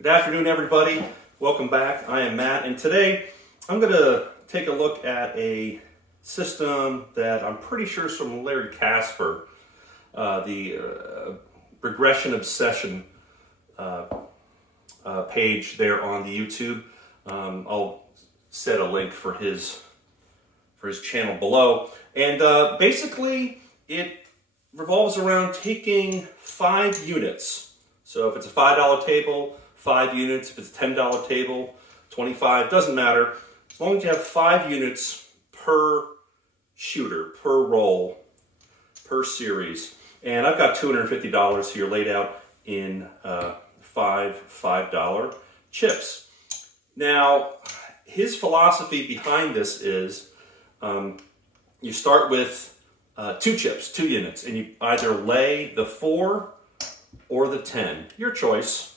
Good afternoon, everybody. Welcome back. I am Matt, and today I'm going to take a look at a system that I'm pretty sure is from Larry Casper, the Regression Obsession page there on the YouTube. I'll set a link for his channel below, and basically it revolves around taking 5 units. So if it's a $5 table, 5 units. If it's a $10 table, 25, doesn't matter. As long as you have 5 units per shooter, per roll, per series. And I've got $250 here laid out in 5 $5 chips. Now, his philosophy behind this is you start with 2 chips, 2 units, and you either lay the 4 or the 10. Your choice.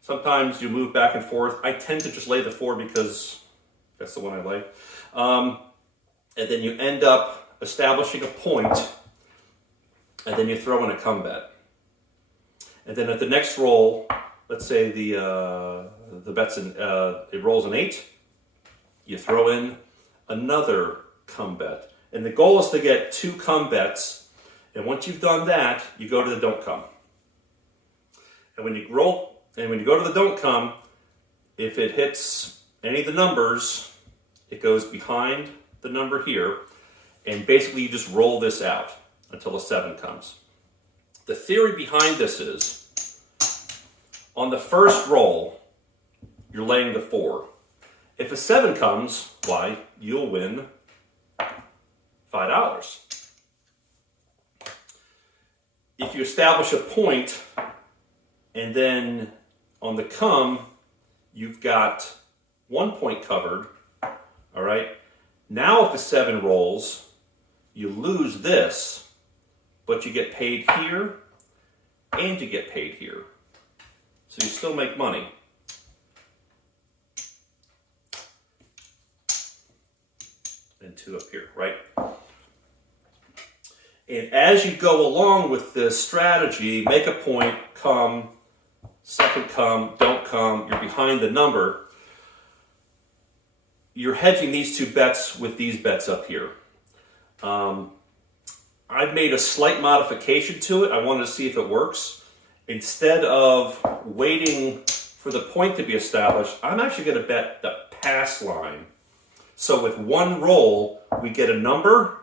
Sometimes you move back and forth. I tend to just lay the 4 because that's the one I like. And then you end up establishing a point, and then you throw in a come bet. And then at the next roll, let's say the bet's it rolls an 8, you throw in another come bet. And the goal is to get 2 come bets. And once you've done that, you go to the don't come. And when you go to the don't come, if it hits any of the numbers, it goes behind the number here, and basically you just roll this out until a 7 comes. The theory behind this is, on the first roll, you're laying the 4. If a 7 comes, why, you'll win $5. If you establish a point, and then on the come, you've got 1 point covered, all right? Now if a 7 rolls, you lose this, but you get paid here, and you get paid here. So you still make money. And 2 up here, right? And as you go along with this strategy, make a point, come, second come, don't come, you're behind the number, you're hedging these 2 bets with these bets up here. I've made a slight modification to it. I wanted to see if it works. Instead of waiting for the point to be established, I'm actually going to bet the pass line. So with 1 roll, we get a number.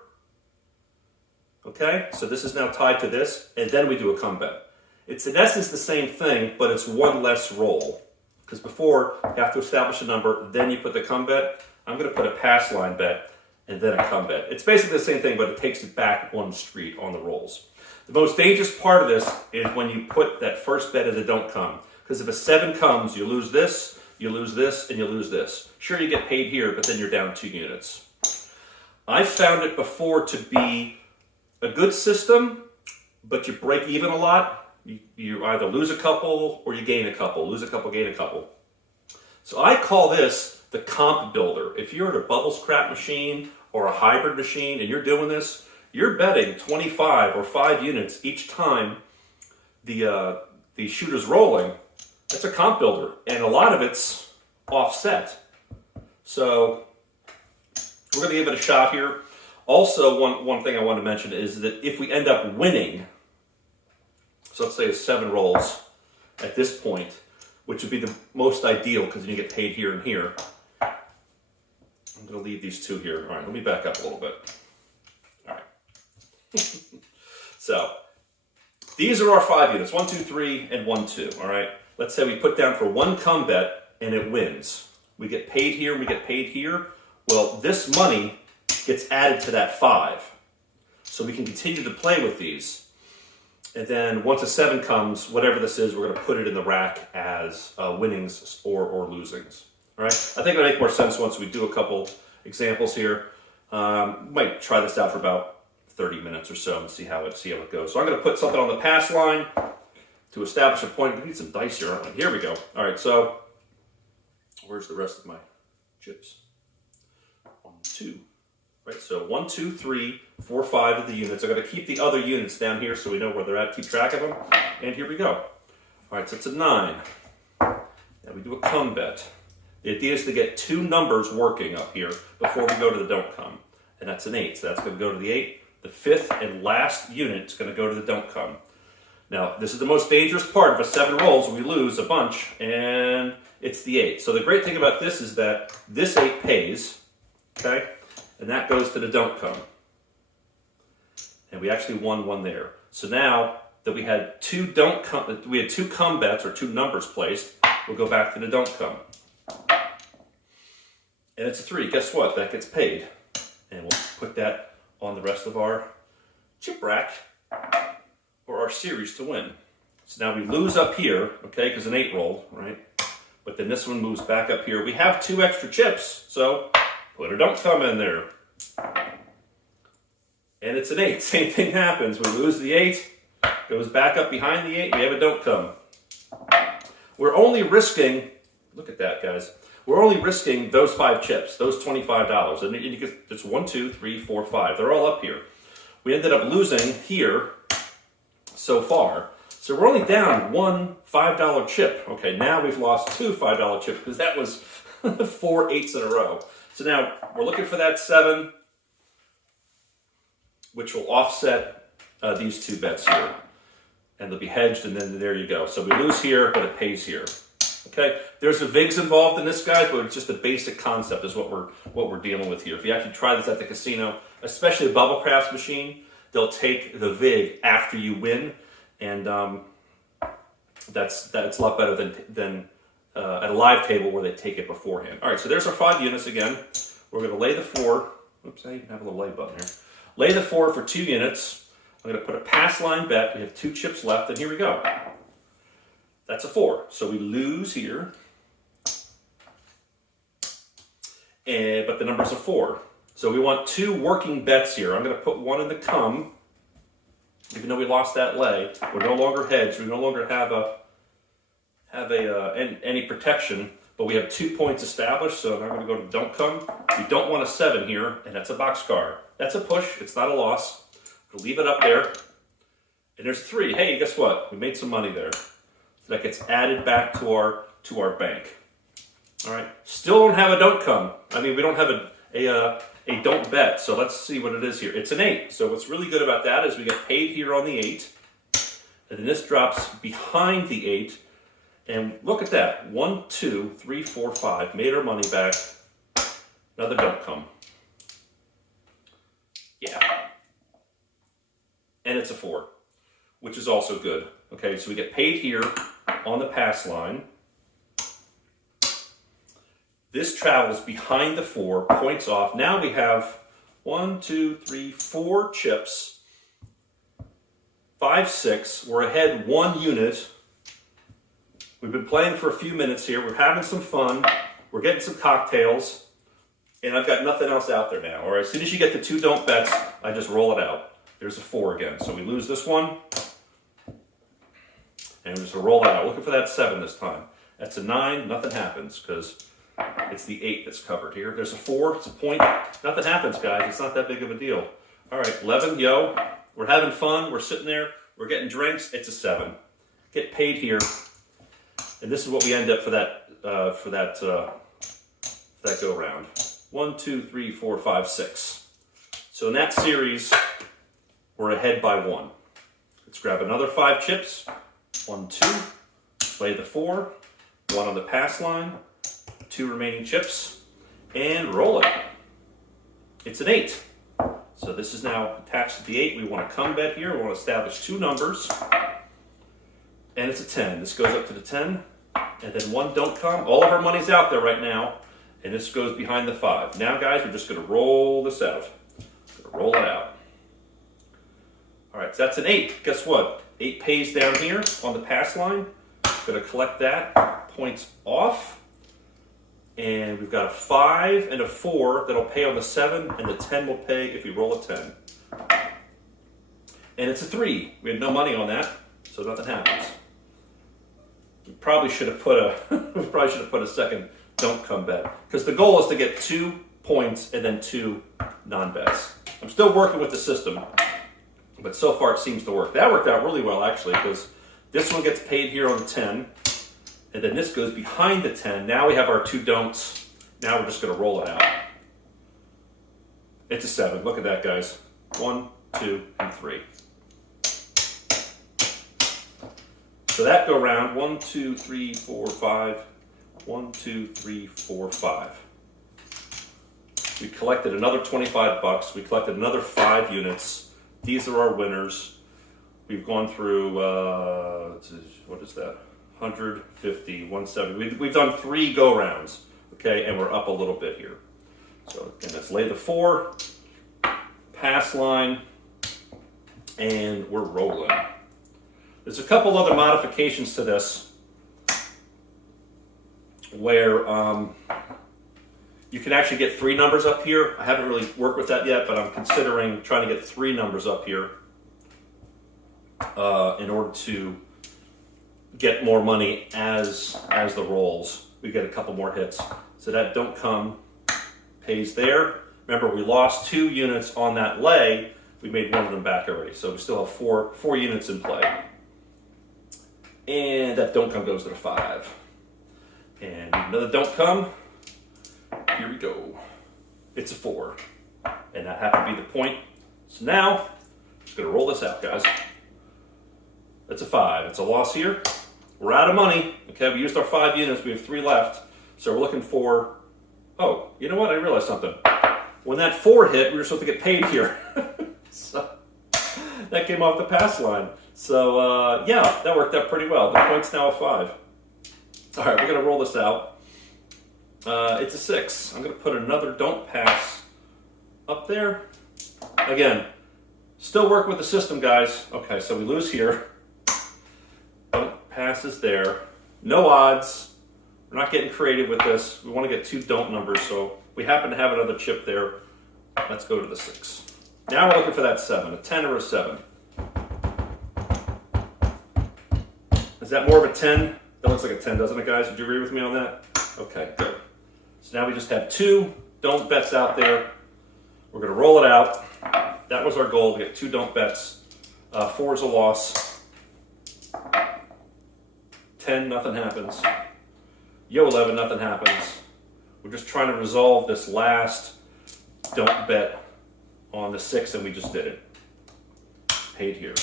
Okay, so this is now tied to this, and then we do a come bet. It's in essence the same thing, but it's 1 less roll. Because before, you have to establish a number, then you put the come bet. I'm going to put a pass line bet, and then a come bet. It's basically the same thing, but it takes it back 1 street on the rolls. The most dangerous part of this is when you put that first bet in the don't come. Because if a 7 comes, you lose this, and you lose this. Sure, you get paid here, but then you're down 2 units. I found it before to be a good system, but you break even a lot. You either lose a couple or you gain a couple. Lose a couple, gain a couple. So I call this the comp builder. If you're at a bubble scrap machine or a hybrid machine and you're doing this, you're betting 25 or 5 units each time the shooter's rolling. That's a comp builder, and a lot of it's offset. So we're going to give it a shot here. Also, one thing I want to mention is that if we end up winning, so let's say it's 7 rolls at this point, which would be the most ideal because then you get paid here and here. I'm going to leave these 2 here. All right, let me back up a little bit. All right. So these are our 5 units, 1, 2, 3, and 1, 2. All right. Let's say we put down for 1 come bet and it wins. We get paid here, we get paid here. Well, this money gets added to that 5. So we can continue to play with these. And then once a 7 comes, whatever this is, we're going to put it in the rack as winnings or losings. All right? I think it'll make more sense once we do a couple examples here. Might try this out for about 30 minutes or so and see how it goes. So I'm going to put something on the pass line to establish a point. We need some dice here, aren't we? Here we go. All right, so where's the rest of my chips? 1, 2. Right, so 1, 2, 3, 4, 5 of the units. I'm going to keep the other units down here so we know where they're at, keep track of them. And here we go. All right, so it's a 9. Now we do a come bet. The idea is to get two numbers working up here before we go to the don't come. And that's an 8, so that's going to go to the 8. The fifth and last unit is going to go to the don't come. Now, this is the most dangerous part of a 7 rolls. We lose a bunch, and it's the 8. So the great thing about this is that this 8 pays, okay? And that goes to the don't come. And we actually won one there. So now that we had two come bets, or two numbers placed, we'll go back to the don't come. And it's a 3. Guess what? That gets paid. And we'll put that on the rest of our chip rack, or our series to win. So now we lose up here, okay, because an 8 rolled, right? But then this one moves back up here. We have 2 extra chips, so put a don't come in there. And it's an 8. Same thing happens. We lose the 8, goes back up behind the 8, we have a don't come. We're only risking, look at that, guys. We're only risking those 5 chips, those $25. And it's 1, 2, 3, 4, 5. They're all up here. We ended up losing here so far. So we're only down 1 $5 chip. Okay, now we've lost 2 $5 chips because that was 4 8s in a row. So now we're looking for that 7, which will offset these 2 bets here. And they'll be hedged, and then there you go. So we lose here, but it pays here. Okay, there's a VIGs involved in this, guys, but it's just a basic concept is what we're dealing with here. If you actually try this at the casino, especially a bubble crafts machine, they'll take the VIG after you win, and that's a lot better than at a live table where they take it beforehand. All right, so there's our 5 units again. We're going to lay the 4. Oops, I even have a little lay button here. Lay the 4 for 2 units. I'm going to put a pass line bet. We have 2 chips left, and here we go. That's a 4. So we lose here. But the number's a 4. So we want 2 working bets here. I'm going to put 1 in the come. Even though we lost that lay, we're no longer hedged. We no longer have any protection. But we have 2 points established. So now I'm going to go to don't come. We don't want a 7 here, and that's a boxcar. That's a push. It's not a loss. We'll leave it up there. And there's 3. Hey, guess what? We made some money there. So that gets added back to our bank. All right. Still don't have a don't come. I mean, we don't have a don't bet. So let's see what it is here. It's an 8. So what's really good about that is we get paid here on the 8. And then this drops behind the 8. And look at that. 1, 2, 3, 4, 5. Made our money back. Another don't come. Yeah. And it's a 4, which is also good. Okay, so we get paid here on the pass line. This travels behind the 4, points off. Now we have 1, 2, 3, 4 chips. 5, 6. We're ahead 1 unit. We've been playing for a few minutes here. We're having some fun. We're getting some cocktails. And I've got nothing else out there now. All right, as soon as you get the 2 don't bets, I just roll it out. There's a 4 again. So we lose this one. And we're just going to roll it out. Looking for that 7 this time. That's a 9. Nothing happens because it's the 8 that's covered here. There's a 4. It's a point. Nothing happens, guys. It's not that big of a deal. All right, 11. Yo. We're having fun. We're sitting there. We're getting drinks. It's a 7. Get paid here. And this is what we end up for that go round. 1, 2, 3, 4, 5, 6. So in that series, we're ahead by 1. Let's grab another 5 chips. 1, 2. Play the 4. 1 on the pass line. 2 remaining chips. And roll it. It's an 8. So this is now attached to the 8. We want to come bet here. We want to establish 2 numbers. And it's a 10. This goes up to the 10. And then 1 don't come. All of our money's out there right now. And this goes behind the 5. Now, guys, we're just going to roll this out. Roll it out. All right, so that's an 8. Guess what? 8 pays down here on the pass line. Going to collect that. Points off. And we've got a 5 and a 4 that'll pay on the 7, and the 10 will pay if we roll a 10. And it's a 3. We had no money on that, so nothing happens. We probably should have put a second don't come bet, because the goal is to get 2 points and then 2 non-bets. I'm still working with the system, but so far it seems to work. That worked out really well, actually, because this one gets paid here on the 10, And then this goes behind the 10. Now we have our two don'ts. Now we're just going to roll it out. It's a 7. Look at that, guys. 1, 2, and 3. So that go around 1, 2, 3, 4, 5. 1, 2, 3, 4, 5. We collected another $25. We collected another 5 units. These are our winners. We've gone through, what is that? 150, 170. We've done 3 go-rounds, okay, and we're up a little bit here. So again, let's lay the 4, pass line, and we're rolling. There's a couple other modifications to this where you can actually get 3 numbers up here. I haven't really worked with that yet, but I'm considering trying to get 3 numbers up here in order to get more money as the rolls. We get a couple more hits. So that don't come pays there. Remember, we lost 2 units on that lay. We made 1 of them back already. So we still have 4 units in play. And that don't come goes to the 5. And another don't come. Here we go. It's a 4. And that happened to be the point. So now, I'm just going to roll this out, guys. That's a 5. It's a loss here. We're out of money. Okay, we used our 5 units. We have 3 left. So we're looking for... Oh, you know what? I realized something. When that 4 hit, we were supposed to get paid here. So that came off the pass line. So, yeah, that worked out pretty well. The point's now a 5. All right, we're going to roll this out. It's a 6. I'm going to put another don't pass up there. Again, still work with the system, guys. Okay, so we lose here. Don't pass is there. No odds. We're not getting creative with this. We want to get 2 don't numbers, so we happen to have another chip there. Let's go to the 6. Now we're looking for that 7, a 10 or a 7. Is that more of a 10? That looks like a 10, doesn't it, guys? Would you agree with me on that? Okay, good. So now we just have 2 don't bets out there. We're going to roll it out. That was our goal, to get 2 don't bets. 4 is a loss. 10, nothing happens. Yo, 11, nothing happens. We're just trying to resolve this last don't bet on the 6, and we just did it. Paid here.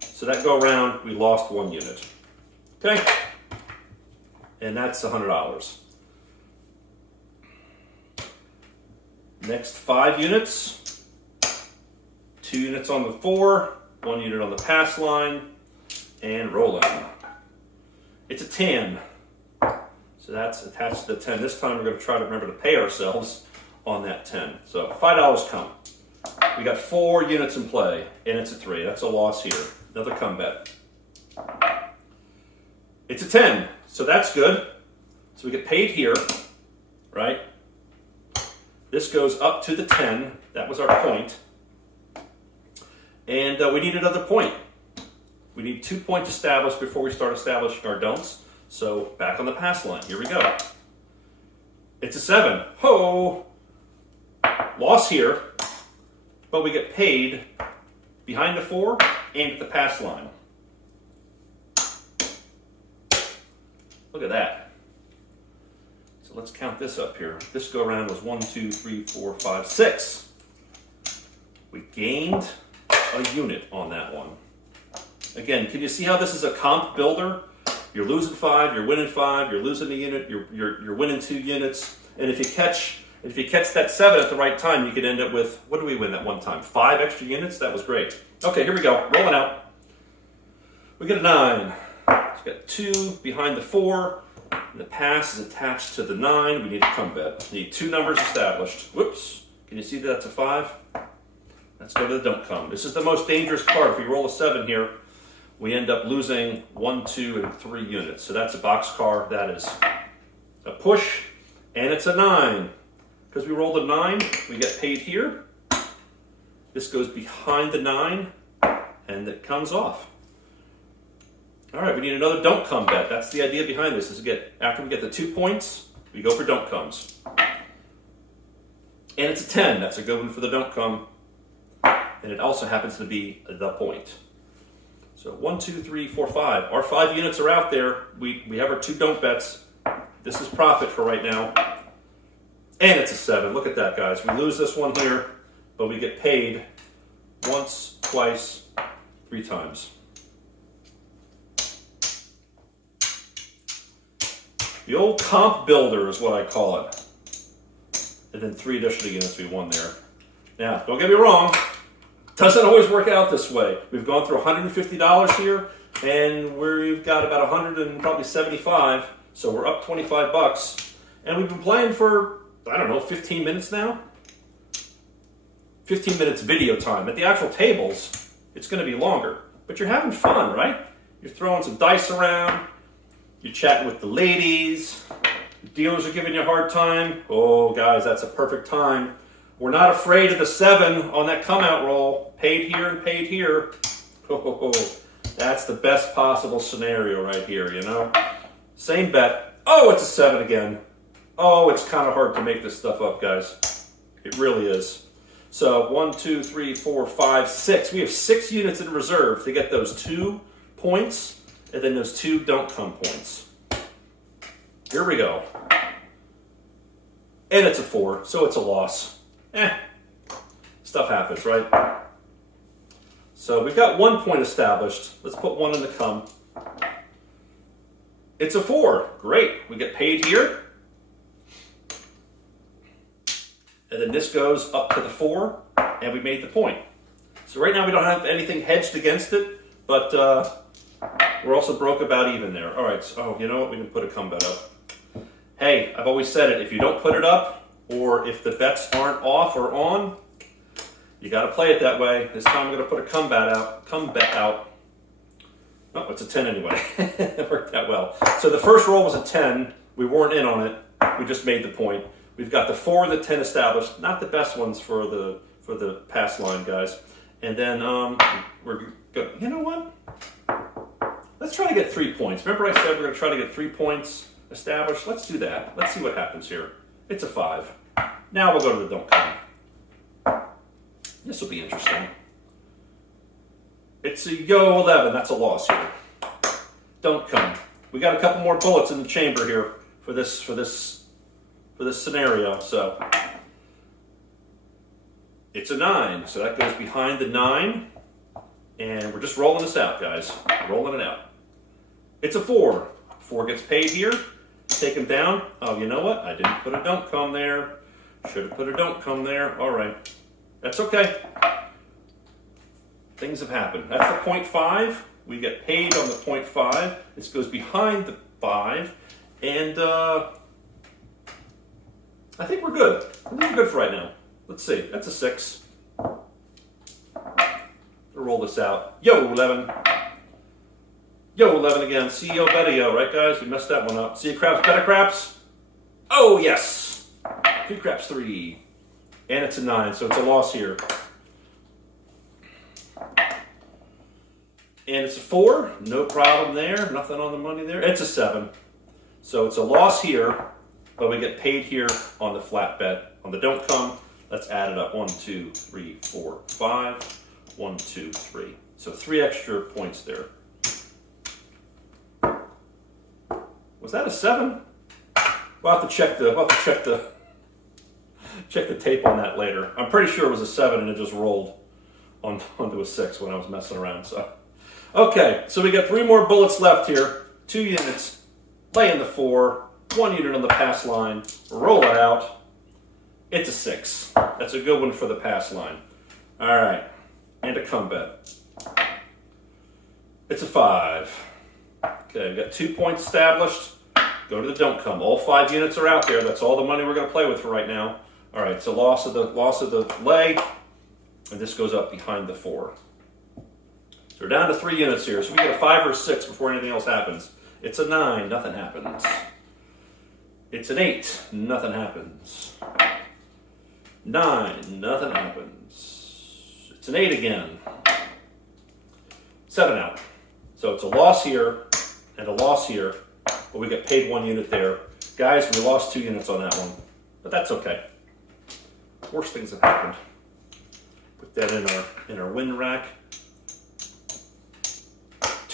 So that go around, we lost 1 unit. Okay? And that's $100. Next 5 units. 2 units on the 4, 1 unit on the pass line, and rolling. It's a 10. So that's attached to the 10. This time we're going to try to remember to pay ourselves on that 10. So $5 come. We got 4 units in play, and it's a 3. That's a loss here. Another come bet. It's a 10. So that's good. So we get paid here, right? This goes up to the 10. That was our point. And we need another point. We need 2 points established before we start establishing our don'ts. So back on the pass line. Here we go. It's a 7. Ho! Loss here. But we get paid behind the 4 and at the pass line. Look at that. So let's count this up here. This go around was 1, 2, 3, 4, 5, 6. We gained a unit on that one. Again, can you see how this is a comp builder? You're losing 5, you're winning 5, you're losing a unit, you're winning 2 units. And if you catch that 7 at the right time, you could end up with, what did we win that one time? 5 extra units? That was great. Okay, here we go. Rolling out. We get a 9. So we got 2 behind the 4. And the pass is attached to the 9. We need a come bet. We need 2 numbers established. Whoops. Can you see that that's a 5? Let's go to the don't come. This is the most dangerous part. If we roll a 7 here, we end up losing 1, 2, and 3 units. So that's a boxcar. That is a push. And it's a 9. Because we rolled a 9, we get paid here. This goes behind the 9, and it comes off. All right, we need another don't come bet. That's the idea behind this, is to get, after we get the 2 points, we go for don't comes. And it's a 10. That's a good one for the don't come. And it also happens to be the point. So So 1, 2, 3, 4, 5. Our 5 units are out there. We have our 2 don't bets. This is profit for right now. And it's a 7. Look at that, guys. We lose this one here, but we get paid once, twice, 3 times. The old comp builder is what I call it. And then 3 additional units we won there. Now, don't get me wrong. Doesn't always work out this way. We've gone through $150 here, and we've got about 175. So we're up 25 bucks. And we've been playing for, I don't know, 15 minutes now? 15 minutes video time. At the actual tables, it's going to be longer. But you're having fun, right? You're throwing some dice around. You're chatting with the ladies. The dealers are giving you a hard time. Oh, guys, that's a perfect time. We're not afraid of the 7 on that come out roll. Paid here and paid here. Oh, that's the best possible scenario right here, you know? Same bet. Oh, it's a 7 again. Oh, it's kind of hard to make this stuff up, guys. It really is. So 1, 2, 3, 4, 5, 6. We have 6 units in reserve to get those 2 points and then those 2 don't come points. Here we go. And it's a 4, so it's a loss. Stuff happens, right? So we've got 1 point established. Let's put 1 in the come. It's a 4. Great. We get paid here. And then this goes up to the 4, and we made the point. So right now we don't have anything hedged against it, but we're also broke about even there. All right, so, you know what? We can put a come bet up. Hey, I've always said it. If you don't put it up, or if the bets aren't off or on, you got to play it that way. This time I'm going to put a come bet out. Oh, it's a 10 anyway. It worked out well. So the first roll was a 10. We weren't in on it. We just made the point. We've got the 4 and the 10 established. Not the best ones for the pass line, guys. And then we're good. You know what? Let's try to get 3 points. Remember I said we're going to try to get 3 points established? Let's do that. Let's see what happens here. It's a 5. Now we'll go to the don't come. This will be interesting. It's a yo 11. That's a loss here. Don't come. We got a couple more bullets in the chamber here for this scenario. So it's a 9. So that goes behind the 9. And we're just rolling this out, guys. Rolling it out. It's a 4. 4 gets paid here. Take him down. Oh, you know what? I didn't put a don't come there. Should have put a don't come there. All right. That's okay. Things have happened. That's the 0.5. We get paid on the 0.5. This goes behind the 5. And I think we're good. I think we're good for right now. Let's see. That's a 6. We'll roll this out. Yo, 11. Yo, 11 again. See yo, better yo, right, guys? We messed that one up. See you, craps, better craps? Oh, yes. 2 craps, 3. And it's a 9, so it's a loss here. And it's a 4. No problem there. Nothing on the money there. It's a 7. So it's a loss here, but we get paid here on the flat bet. On the don't come, let's add it up. 1, 2, 3, 4, 5. 1, 2, 3. So 3 extra points there. Was that a 7? We'll have to check the tape on that later. I'm pretty sure it was a 7 and it just rolled onto a 6 when I was messing around. So, okay, so we got 3 more bullets left here. 2 units, lay in the 4, 1 unit on the pass line, roll it out. It's a 6. That's a good one for the pass line. All right, and a come bet. It's a 5. Okay, we got 2 points established. Go to the don't come. All 5 units are out there. That's all the money we're going to play with for right now. All right, so loss of the leg, and this goes up behind the 4. So we're down to 3 units here. So we get a 5 or a 6 before anything else happens. It's a 9. Nothing happens. It's an 8. Nothing happens. 9. Nothing happens. It's an 8 again. 7 out. So it's a loss here and a loss here. But we get paid 1 unit there. Guys, we lost 2 units on that one. But that's okay. Worse things have happened. Put that in our win rack.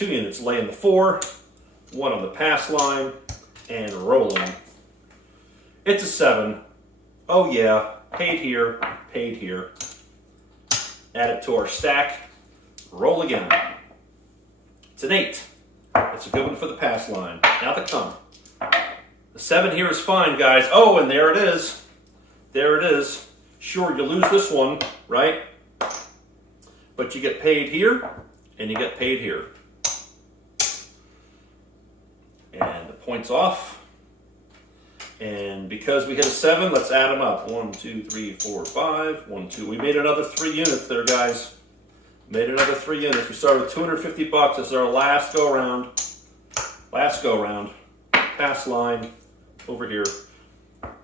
2 units, laying the 4, 1 on the pass line, and rolling. It's a 7. Oh yeah, paid here, paid here. Add it to our stack, roll again. It's an 8. It's a good one for the pass line. Now the come. The 7 here is fine, guys. Oh, and there it is. There it is. Sure, you lose this one, right? But you get paid here, and you get paid here. And the point's off. And because we hit a 7, let's add them up. 1, 2, 3, 4, 5. 1, 2. We made another 3 units there, guys. Made another 3 units. We started with $250. This is our last go around. Last go around. Pass line over here.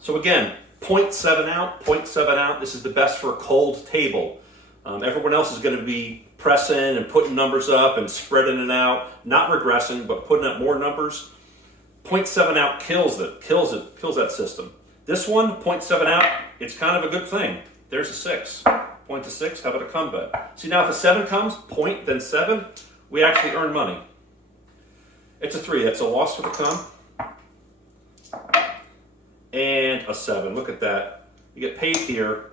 So again, 0.7 out, 0.7 out. This is the best for a cold table. Everyone else is going to be pressing and putting numbers up and spreading it out. Not regressing, but putting up more numbers. 0.7 out kills that system. This one, 0.7 out, it's kind of a good thing. There's a 6. Point to 6, how about a come bet? See, now if a 7 comes, point, then 7, we actually earn money. It's a 3, that's a loss for the come. And a 7, look at that. You get paid here.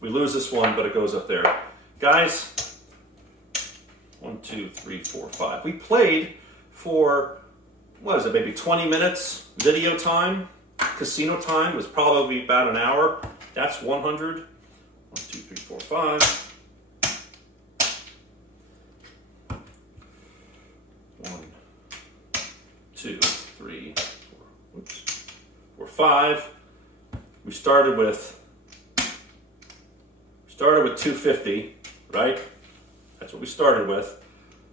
We lose this one, but it goes up there. Guys, 1, 2, 3, 4, 5. We played for, what is it, maybe 20 minutes video time. Casino time was probably about an hour. That's 100. 1, 2, 3, 4, 5. 1, 2, 3, 4. Whoops. 4, 5. We started with 250, right? That's what we started with.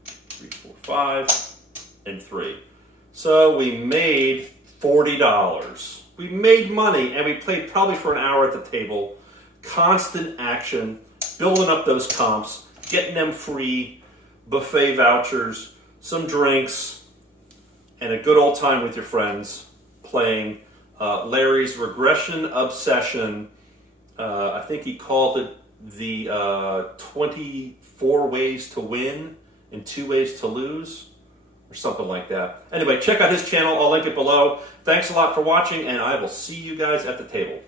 3, 4, 5, and 3. So we made $40. We made money, and we played probably for an hour at the table. Constant action, building up those comps, getting them free, buffet vouchers, some drinks, and a good old time with your friends playing Larry's Regression Obsession. I think he called it the 24 ways to win and 2 ways to lose, or something like that. Anyway, check out his channel. I'll link it below. Thanks a lot for watching, and I will see you guys at the table.